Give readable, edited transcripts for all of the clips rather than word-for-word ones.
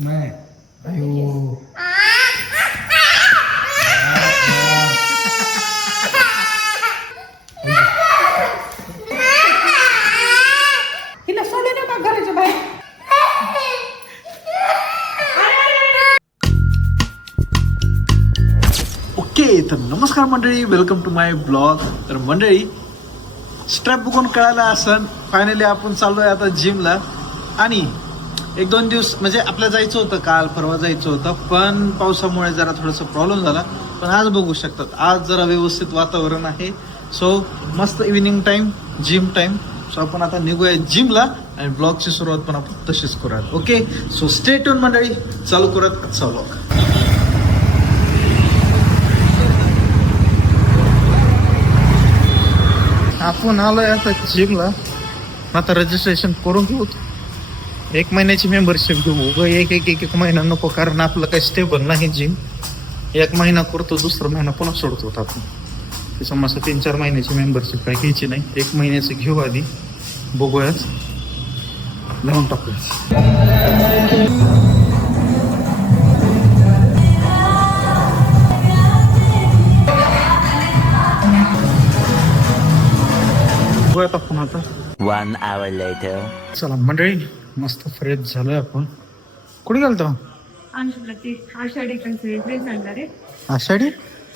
नाही. अयो हिला सोडू नका घराच्या बाहेर. ओके, तर नमस्कार मंडळी, वेलकम टू माय ब्लॉग. तर मंडळी, स्ट्रॅप बघून कळायला असं फायनली आपण चाललोय आता जिमला. आणि एक दोन दिवस म्हणजे आपल्याला जायचं होतं, काल परवा जायचं होतं, पण पावसामुळे जरा थोडंसं प्रॉब्लेम झाला. पण आज बघू शकतात, आज जरा व्यवस्थित वातावरण आहे. सो मस्त evening time, gym time. So आपण आता निघूया जिमला आणि ब्लॉगची सुरुवात पण आपण तशीच करूयात. ओके, सो स्टे ट्यून मंडळी, चालू करूयात आजचा ब्लॉग. आपण आलोय आता जिमला. आता रजिस्ट्रेशन करून घेऊ, 1 महिन्याची मेंबरशिप घेऊ. एक महिना नको, कारण आपलं काही स्टेबल नाही जिम. 1 महिना करतो, दुसरा महिना पुन्हा सोडतो आपण. त्याच्यामुळे 3-4 महिन्याची मेंबरशिप काही घ्यायची नाही, 1 महिन्याची घेऊ. आधी बघूयाच, लावून टाकूया. आपण आता 1 hour later. चला मंडळी, मस्त फ्रेश झालोय आपण. कुठे गेलतो? आषाढी ड्रेस आणणार आहे आषाढी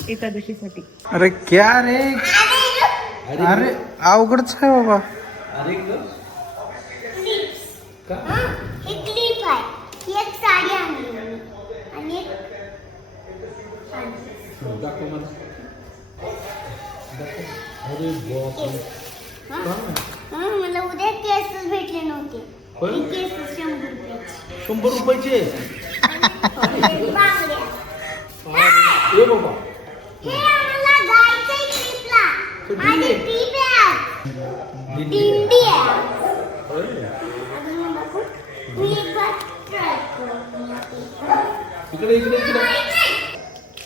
एकादशीसाठी. अरे क्या रे, अरे अवघडच आहे बाबा. मला उद्या केसच भेटले नव्हते. केस 100 रुपयाचे. बांगड्या. ए बाबा, हे आम्हाला जायचंय ट्रिपला. आणि ट्रिप आहे, दिंडी आहे. अजून बघू, मी एक बार ट्राय इकडे इकडे इकडे.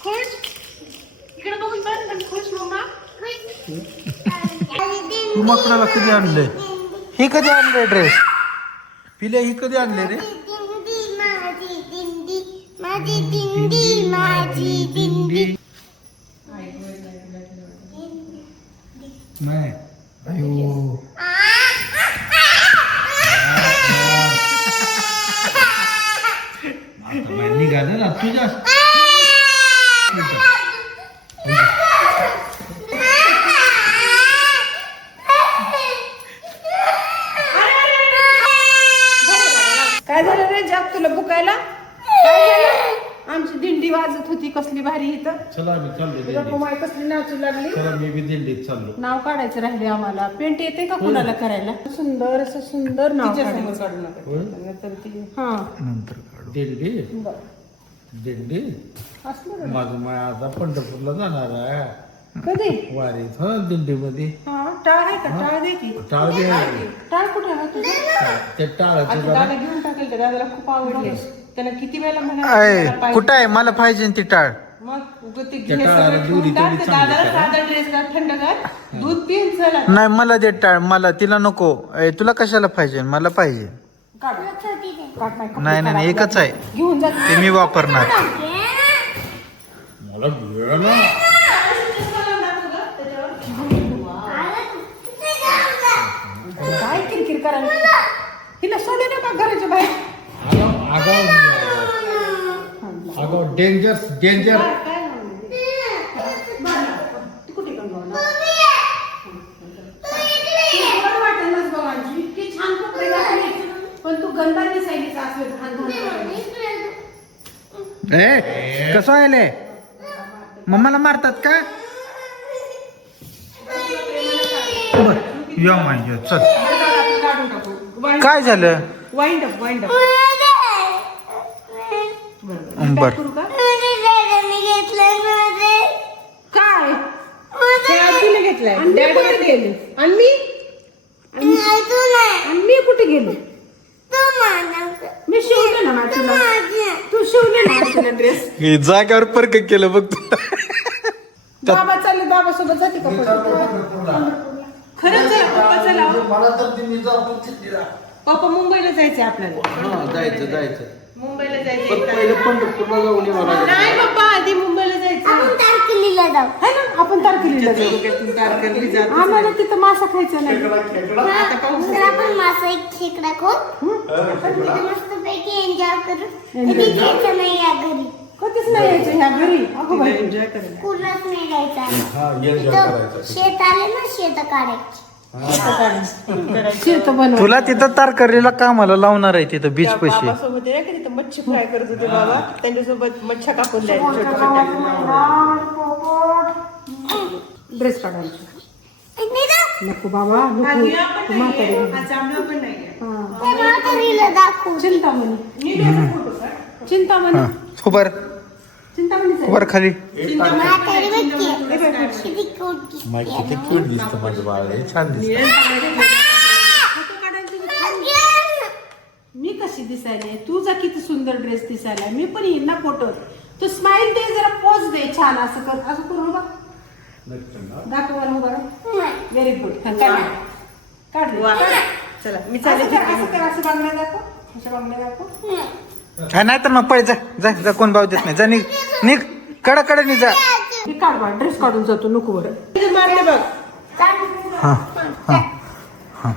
खुश, इकडे बघून बघ, खुश मम्मा. तू मकराला कधी आणले? हे कधी आणले ड्रेस? पिल्या ही कधी आणले रे? दिंडी माझी दिंडी, माझी दिंडी, माझी दिंडी. नाही. अयो निघालं ना तुझ्या. काय झालं रे जग, तुला बुकायला काय झालं? आमची दिंडी वाजत होती कसली भारी इथं. चला आम्ही चाललो तुला कुमार कसली नाचू लागली. चला मी बी दिंडीत चाललो. नाव काढायचं राहिले आम्हाला. पेंट येते का कुणाला करायला? सुंदर असं सुंदर नाव काढायचं. हा नंतर काढू. दिंडी दिंडी असलं ना. माझं माय आता पंढरपूरला जाणार आहे कधी? वारीत. हा दिंडीमध्ये हा टाळ आहे का? टाळ दे की. टाळ दे. टाळ कुठे आहे तुझं? ते टाळाचं आता जरा. दादा घेऊन टाकेल, त्या दादाला खूप आवडले. त्याला किती वेळा म्हणाले कुठं आहे? मला पाहिजे ती टाळ. मग उगाच ते त्या घे टाळाला सगळं दुधी ठेवून टाक. तेवढी त्या दादाला चांगली साधा ड्रेस घाल, थंडगार दूध पिन चला. नाही, मला दे टाळ. मला तिला नको. तुला कशाला पाहिजे? मला पाहिजे. काढ. काढ नाही, कपडे नाही नाही नाही, काढ. एकच आहे, घेऊन जा. ते मी वापरणार. मला वेळ ना. काय किरकिर करायला? हिला सोडू नका घराच्या बाहेर. अगं डेंजर डेंजर. काय तू कुठे गंगावला? बरं वाटेलच बाबांची, इतकी छान कपडे घातले, पण तू गंदा दिसायलीचा असले घाण घाण. कसं आहे? मम्माला मारतात का? या माहिती. चल, काढून टाकू. काय झालं? Wind up wind up. बर. करू का? मी घेतलं माझे. काय तिने घेतलाय? डॅड कुठे गेले? आणि मी? नाही तू नाही. आणि मी कुठे गेले? तू माझा. मी शिवले ना माझं तुला. तू शिवले ना माझं तुला ड्रेस. जाग्यावर परक केलं बघ तू. बाबा चालले, बाबा सोबत जाते का? खरंच आहे पप्पा, चला. मला तर ती मी जातो चिठ्ठीला. पप्पा मुंबईला जायचंय आपल्याला. जायचं जायचं. मुंबईला पण जायचं पहिले पंढरपूरला जाऊन येऊ लागेल. नाही पप्पा आधी मुंबईला जायचं आपण तारकर्लीला जाऊ है ना आपण तारकर्लीला जाऊ आम्हाला तिथं मासा खायचा नाही तर आपण मासा एक खेकडा खाऊ आपण तिथे मस्त पैकी एन्जॉय करू कधी जायचं नाही या घरी कधीच नाही यायचं ह्या घरी अगो बाई एन्जॉय करायला स्कूलच नाही जायचं हा enjoy तिथं करायचं. शेत आले ना शेत काढायची शेत बनव तुला तिथं तारकर्लीला कामाला लावणार आहे तिथं बीच पैसे बाबासोबत आहे का तिथं मच्छी फ्राय करत होते बाबा त्यांच्यासोबत मच्छा कापून द्यायचे ड्रेस काढायचे नको बाबा नको तू म्हातारी म्हातारीला दाखवू चिंतामणी चिंतामणी उभार चिंतामणी उभार खाली म्हातारी बघ किती cute दिसते. क्यूट दिसतं माझं बाळ हे छान दिसतं. मी कशी दिसायला तुझा किती सुंदर ड्रेस दिसायला मी पण येईन ना फोटो तू स्माइल दे जरा पोज दे छान असं कर असं करू बघ दाखव मला उभा व्हेरी गुड काढ चला मी चालेल असं बांगड्या दाखव अशा बांगड्या दाखव हा नाही तर मग पळ जा जा जा कोण भाव देत नाही जा निघ निघ कडकडे जा मी काढ बा ड्रेस काढून जातो नको बरं मारते बघ हा हा हा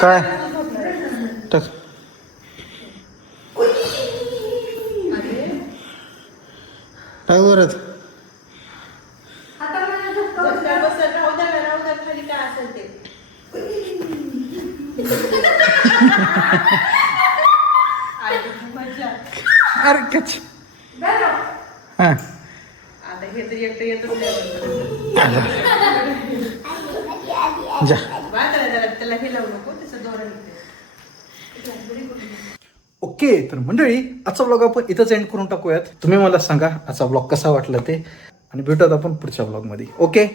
काय टाक टाक वरच अरे कच हा आता हे तर एकटं येतच जा त्याला हे लावू नको त्याचं दोरा ओके तर मंडळी आजचा ब्लॉग आपण इथंच एंड करून टाकूयात तुम्ही मला सांगा आजचा ब्लॉग कसा वाटला ते आणि भेटूयात आपण पुढच्या ब्लॉगमध्ये ओके